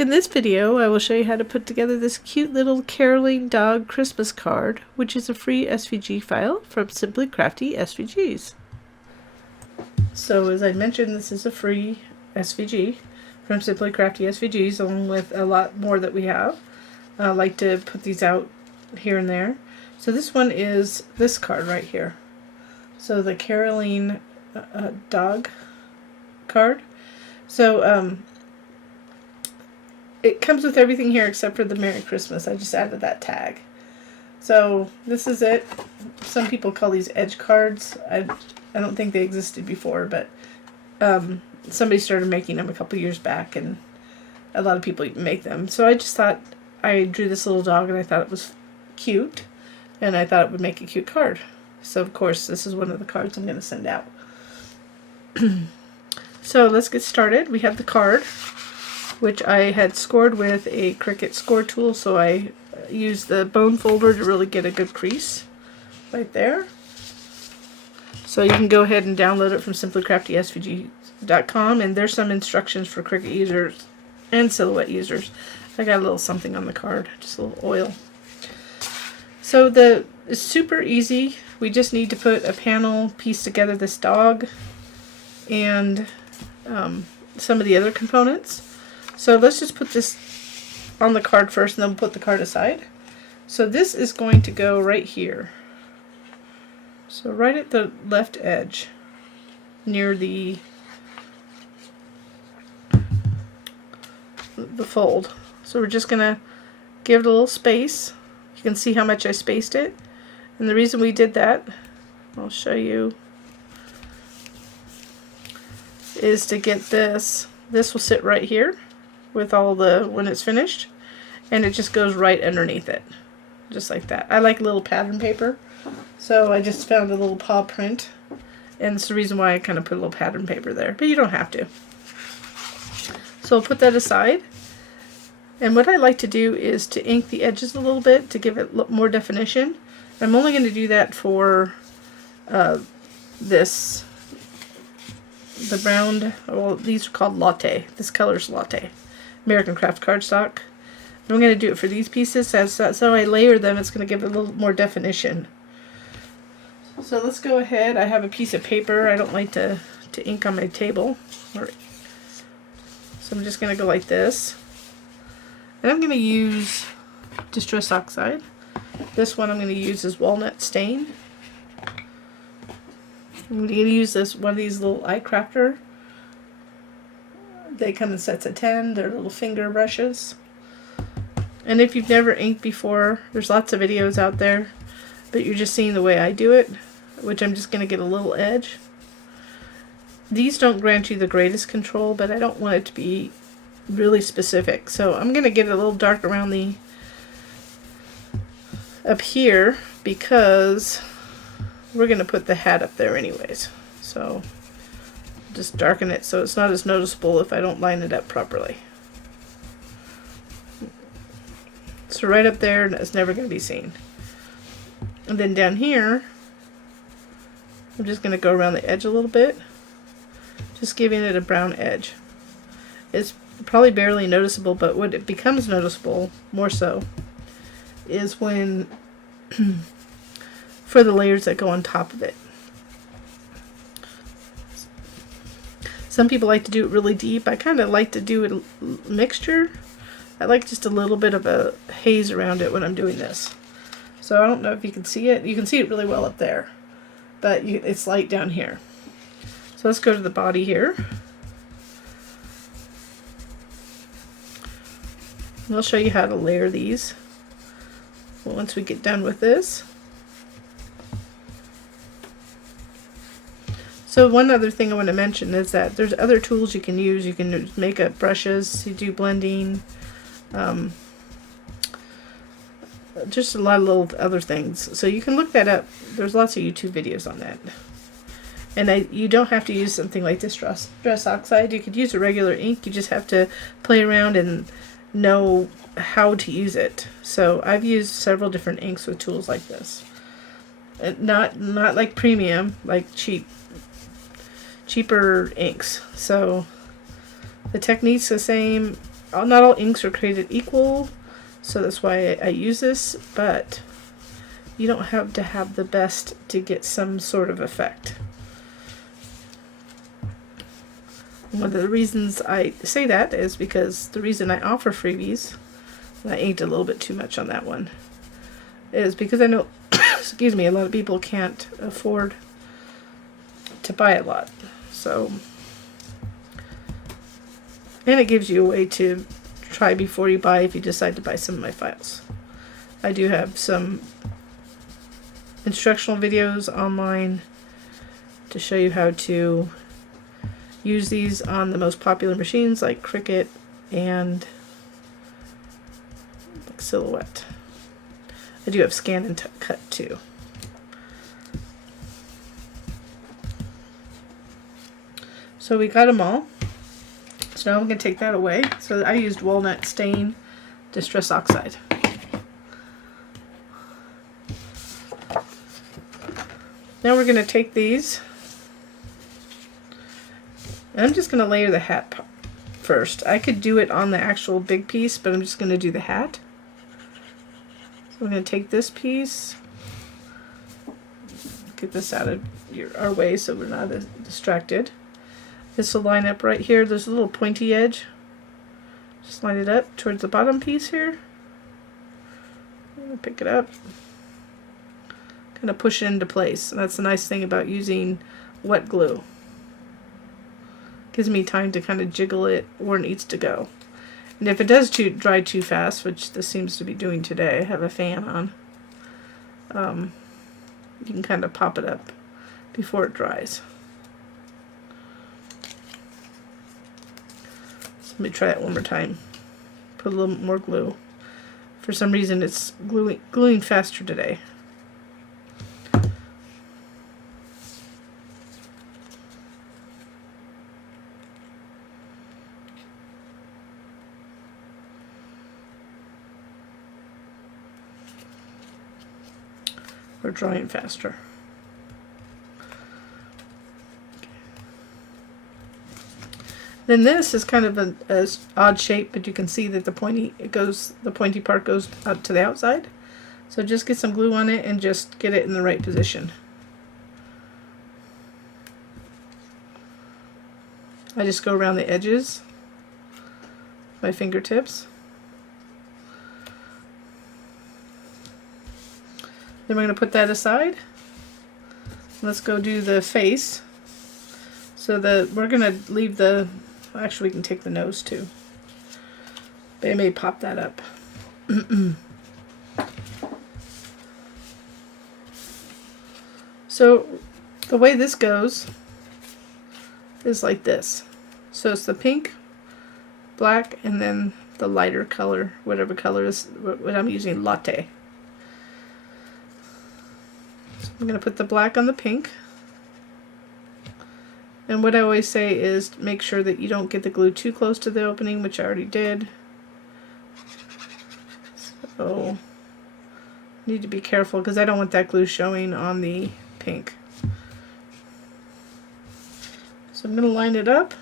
In this video, I will show you how to put together this cute little caroling dog Christmas card, which is a free SVG file from Simply Crafty SVGs. So as I mentioned, this is a free SVG from Simply Crafty SVGs, along with a lot more that we have. I like to put these out here and there. So this one is this card right here. So the caroling dog card. So it comes with everything here except for the Merry Christmas. I just added that tag. So this is it. Some people call these edge cards. I don't think they existed before, but somebody started making them a couple years back, and a lot of people make them. So I just thought, I drew this little dog and I thought it was cute, and I thought it would make a cute card. So of course this is one of the cards I'm going to send out. So let's get started. We have the card, which I had scored with a Cricut score tool, so I used the bone folder to really get a good crease right there. So you can go ahead and download it from simplycraftysvg.com, and there's some instructions for Cricut users and Silhouette users. I got a little something on the card, just a little oil. So it's super easy. We just need to put a panel, piece together this dog, and some of the other components. So let's just put this on the card first, and then we'll put the card aside. So this is going to go right here. So right at the left edge, near the fold. So we're just going to give it a little space. You can see how much I spaced it. And the reason we did that, I'll show you, is to get this. This will sit right here with all the, when it's finished, and it just goes right underneath it, just like that. I like little pattern paper, so I just found a little paw print, and it's the reason why I kind of put a little pattern paper there, but you don't have to. So I'll put that aside, and what I like to do is to ink the edges a little bit to give it more definition. I'm only going to do that for the brown, well, these are called Latte. This color's Latte. American Craft cardstock. I'm going to do it for these pieces, so I layer them. It's going to give it a little more definition. So let's go ahead. I have a piece of paper. I don't like to ink on my table. So I'm just going to go like this. And I'm going to use Distress Oxide. This one I'm going to use is Walnut Stain. I'm going to use one of these little eye crafter. They come in sets of 10. They're little finger brushes. And if you've never inked before, there's lots of videos out there, but you're just seeing the way I do it, which I'm just going to get a little edge. These don't grant you the greatest control, but I don't want it to be really specific. So I'm going to get a little dark around the up here, because we're going to put the hat up there anyways. So just darken it so it's not as noticeable if I don't line it up properly. So right up there, it's never going to be seen. And then down here, I'm just going to go around the edge a little bit, just giving it a brown edge. It's probably barely noticeable, but what it becomes noticeable more so is when for the layers that go on top of it. Some people like to do it really deep. I kind of like to do it a mixture. I like just a little bit of a haze around it when I'm doing this. So I don't know if you can see it. You can see it really well up there, but it's light down here. So let's go to the body here. And I'll show you how to layer these once we get done with this. So one other thing I want to mention is that there's other tools you can use. You can use makeup brushes, you do blending, just a lot of little other things. So you can look that up. There's lots of YouTube videos on that. And you don't have to use something like Distress Oxide. You could use a regular ink. You just have to play around and know how to use it. So I've used several different inks with tools like this. Not like premium, like cheaper inks. So the technique's the same. not all inks are created equal, so that's why I use this, but you don't have to have the best to get some sort of effect. One of the reasons I say that is because the reason I offer freebies, and I inked a little bit too much on that one, is because I know, excuse me, a lot of people can't afford to buy a lot. So, and it gives you a way to try before you buy if you decide to buy some of my files. I do have some instructional videos online to show you how to use these on the most popular machines like Cricut and Silhouette. I do have scan and cut too. So we got them all. So now I'm going to take that away. So I used Walnut Stain Distress Oxide. Now we're going to take these, and I'm just going to layer the hat first. I could do it on the actual big piece, but I'm just going to do the hat. So I'm going to take this piece, get this out of our way so we're not distracted. This will line up right here. There's a little pointy edge. Just line it up towards the bottom piece here. I'm going to pick it up. Kind of push it into place. And that's the nice thing about using wet glue. Gives me time to kind of jiggle it where it needs to go. And if it does dry too fast, which this seems to be doing today, I have a fan on, you can kind of pop it up before it dries. So let me try that one more time. Put a little more glue. For some reason it's gluing faster today. Or drying faster. Then this is kind of an odd shape, but you can see that the pointy part goes out to the outside. So just get some glue on it and just get it in the right position. I just go around the edges, my fingertips. Then we're going to put that aside. Let's go do the face. So we're going to leave the, actually we can take the nose too. But I may pop that up. So the way this goes is like this. So it's the pink, black, and then the lighter color, whatever color is what I'm using, latte. I'm going to put the black on the pink. And what I always say is make sure that you don't get the glue too close to the opening, which I already did. So need to be careful because I don't want that glue showing on the pink. So I'm going to line it up.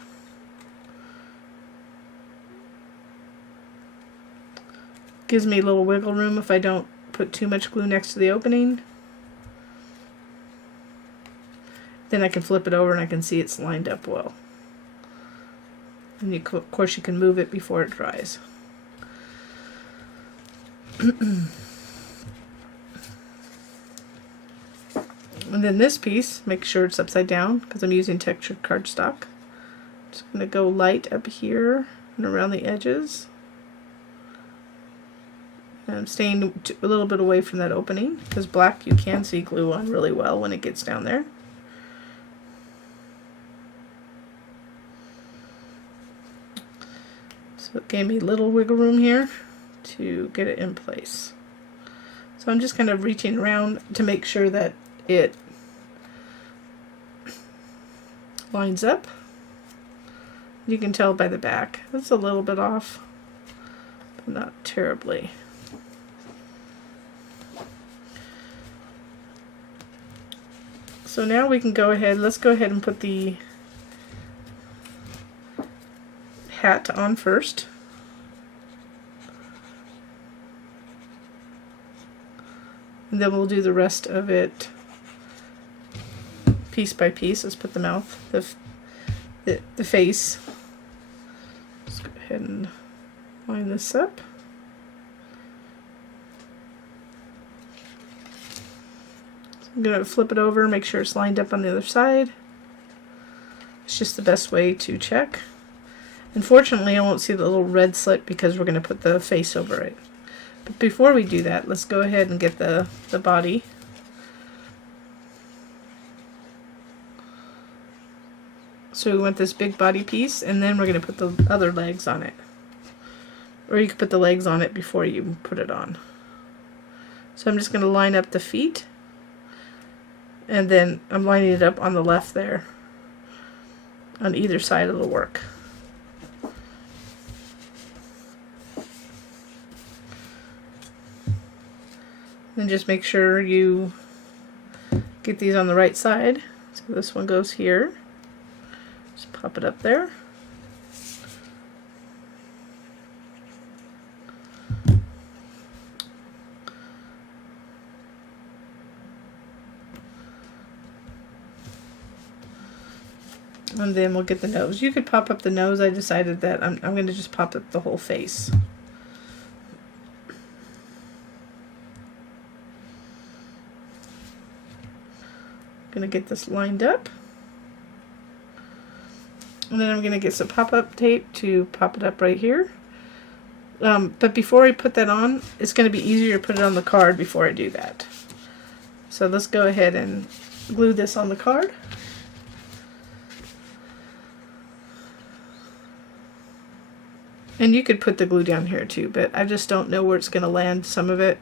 Gives me a little wiggle room if I don't put too much glue next to the opening. Then I can flip it over and I can see it's lined up well. And of course you can move it before it dries. And then this piece, make sure it's upside down because I'm using textured cardstock. Just going to go light up here and around the edges. And I'm staying a little bit away from that opening because black you can see glue on really well when it gets down there. So it gave me a little wiggle room here to get it in place. So I'm just kind of reaching around to make sure that it lines up. You can tell by the back. It's a little bit off, but not terribly. So now we can go ahead, let's go ahead and put the hat on first. And then we'll do the rest of it piece by piece. Let's put the mouth, the face. Let's go ahead and line this up. I'm going to flip it over, make sure it's lined up on the other side. It's just the best way to check. Unfortunately, I won't see the little red slit because we're going to put the face over it. But before we do that, let's go ahead and get the body. So we want this big body piece, and then we're going to put the other legs on it. Or you can put the legs on it before you put it on. So I'm just going to line up the feet. And then I'm lining it up on the left there, on either side of the work. Then just make sure you get these on the right side. So this one goes here. Just pop it up there. And then we'll get the nose. You could pop up the nose. I decided that I'm going to just pop up the whole face. I'm going to get this lined up. And then I'm going to get some pop-up tape to pop it up right here. But before I put that on, it's going to be easier to put it on the card before I do that. So let's go ahead and glue this on the card. And you could put the glue down here too, but I just don't know where it's going to land, some of it.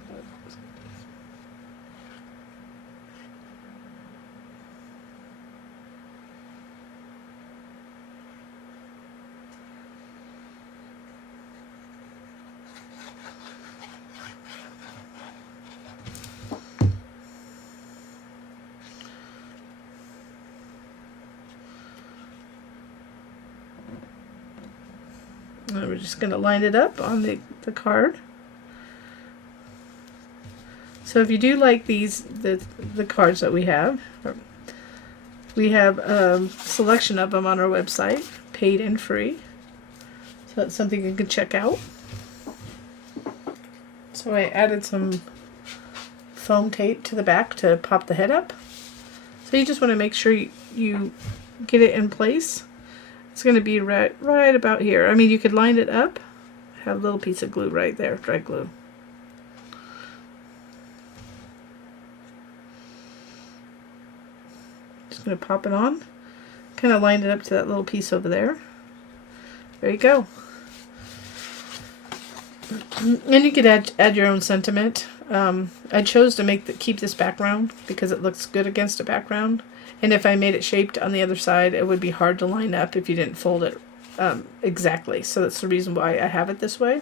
And we're just going to line it up on the card. So if you do like these, the cards that we have a selection of them on our website, paid and free. So that's something you can check out. So I added some foam tape to the back to pop the head up. So you just want to make sure you get it in place. It's going to be right about here. I mean, you could line it up, have a little piece of glue right there, dry glue. Just going to pop it on, kind of line it up to that little piece over there. There you go. And you could add your own sentiment. I chose to keep this background because it looks good against a background. And if I made it shaped on the other side, it would be hard to line up if you didn't fold it exactly. So that's the reason why I have it this way.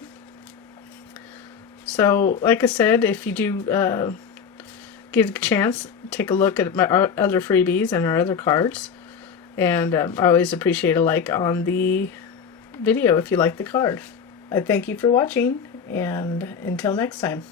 So, like I said, if you do get a chance, take a look at my other freebies and our other cards. And I always appreciate a like on the video if you like the card. I thank you for watching, and until next time.